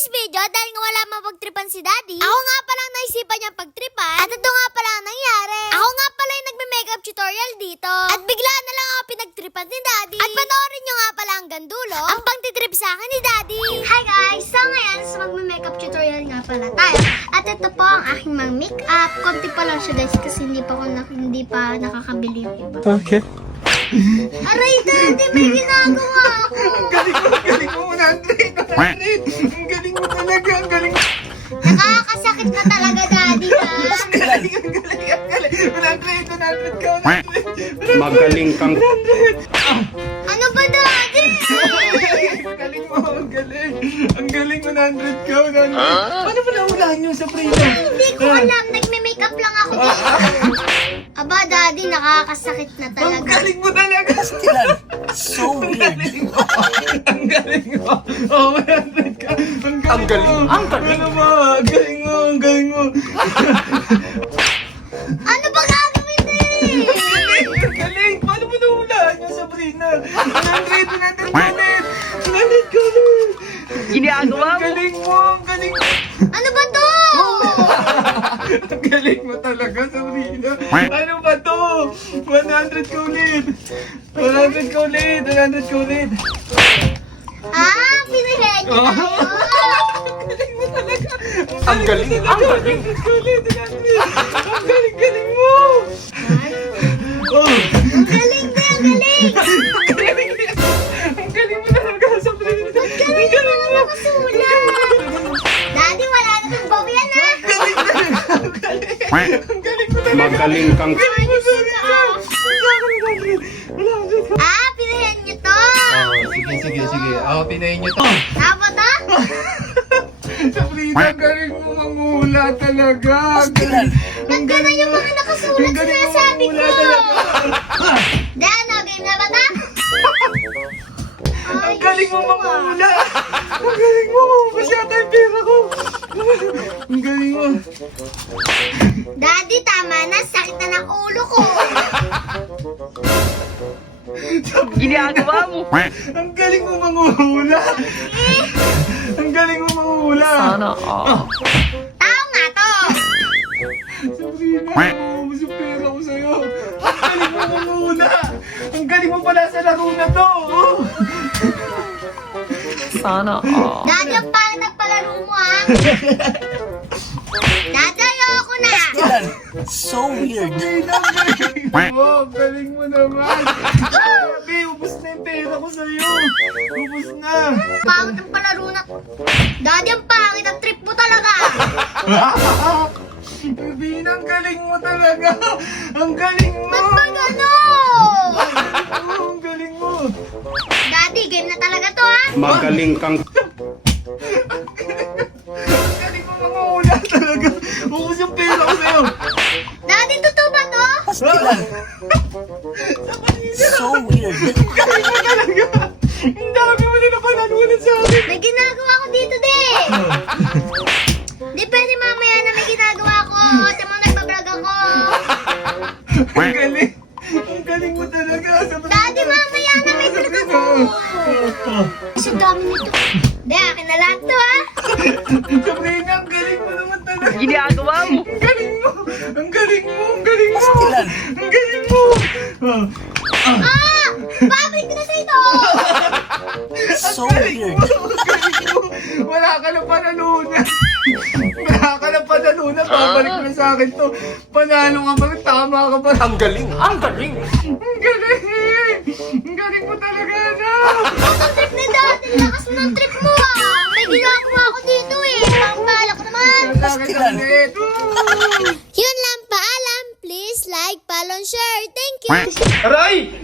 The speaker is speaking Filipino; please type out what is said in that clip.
today's video, dahil nga wala mapagtripan si Daddy, ako nga pala naisipan niyang pagtripan, at ito nga pala ang nangyari. Ako nga pala yung nagme-makeup tutorial dito, at bigla na lang ako pinagtripan ni Daddy. At panoorin niyo nga pala hanggang dulo, ang pangtitrip sa akin ni Daddy. Hi guys! So ngayon, sa magme-makeup tutorial nga pala tayo. At ito po ang aking mga makeup. Konti pa lang siya guys, kasi hindi pa nakakabili yung iba. Okay. Aray Daddy, may ginagawa ako. Ang galing mo, 100. Ang galing mo talaga, ang galing. Nakakasakit na talaga Daddy ha. Ang galing. 100 ka, 100. Magaling kang... Ano ba Daddy? Ang galing mo, ang galing. Ang galing, 100 ka, 100. Paano ba nahulaan yun sa Prina? Hindi ko alam, nagme-makeup lang ako dito. Aba Daddy, nakakasakit na Ang talaga. galing mo talaga. So weird. Ang galing mo. Oh, 100 ka. Ang galing. Ang galing. Ano ba? Ang galing mo, ang galing mo. Ano ba gagawin na eh? Ang galing. Paano mo nahulaan yung Sabrina? 100 ulit. 100 ka ulit. Ginagawa Ang galing mo, ang galing mo. Ano ba to? Ang galing mo talaga, Sabrina. Ano ba to? 100 ka ulit. 100 ka ulit. 100 ka ulit. Ah, pinahihan niyo na yun. Ang galing mo talaga. Ang galing, ang galing. 100 ka ulit. 100. Ang galing mo. Oh. Ang galing na, ang galing. Ang galing. Ang galing mo talaga, Sabrina. Ang galing mo. Nakasulat. Daddy, wala na kang bawi yan ha. Ang galing talaga. Ang galing. Ang galing mo talaga. Magaling kang... Ang galing mo, Sabrina. Ah, pinahihan niyo to. Sige. Ako, pinayin niyo to. Tama to? Sabrina, ang galing mo mangula talaga. Ang Nagkana yung mga nakasulat sa nasabi ko. Dano, game na ba ta? Ang galing mo mangula. Ang galing mo. Masyata yung pera ko. Ang galing mo. Daddy, tama na. Sakit na ng ulo ko. Ginagawa mo. Ang galing mo mangula. Ang galing mo mangula. Sana all. Tao nga to. Sabrina, maubos yung pera ko sa'yo. Ang galing mo mangula. Ang galing mo pala sa laro na to. Sana all. Daddy, ang pangit ng palaro mo ha. Daddy, ayoko na. So weird. Sabrina, ang galing mo. Ang galing mo naman. Sabi, ubos na yung pera ko sa'yo. Ubos na. Pangit ng palaro na. Daddy, ang pangit ang trip mo talaga. Sabrina, ang galing mo talaga. Ang galing mo. Ba't ba gano'n? Ang galing mo. Daddy, game na talaga to ha. Magaling kang... Ang galing mo mangula talaga. Ubos yung pera ko sa'yo. Daddy, totoo ba to? So weird. Ang galing mo talaga. Ang dami mo na napanalunan sa akin. May ginagawa ko dito, din. Di pwede mamaya na may ginagawa ko. Tama mo, nagbablog ako. Ang galing. Ang galing mo talaga. Daddy, mamaya na may vlog ako. Kasi dami nito. Di, akin na lahat to, ha? Sabrina, ang galing mo naman talaga. Ginagawa mo. Ang galing mo. Ang galing mo. Ang galing mo. Ang galing mo. Ah! Pabalik ko na sa ito! So weird. Ang galing mo. Wala ka na panalunan. Wala ka na panalunan. Babalik mo na sa akin to. Panalo ka pa. Tama ka pa. Ang galing, ang galing. Ang galing. Ang galing mo talaga na. Ang trip ni Daddy, lakas mo ng trip mo, ah! May ginagawa ko dito, eh! Pangpala ko naman! Ulit. Yun lang, paalam! Please like, follow, share! Thank you! Aray!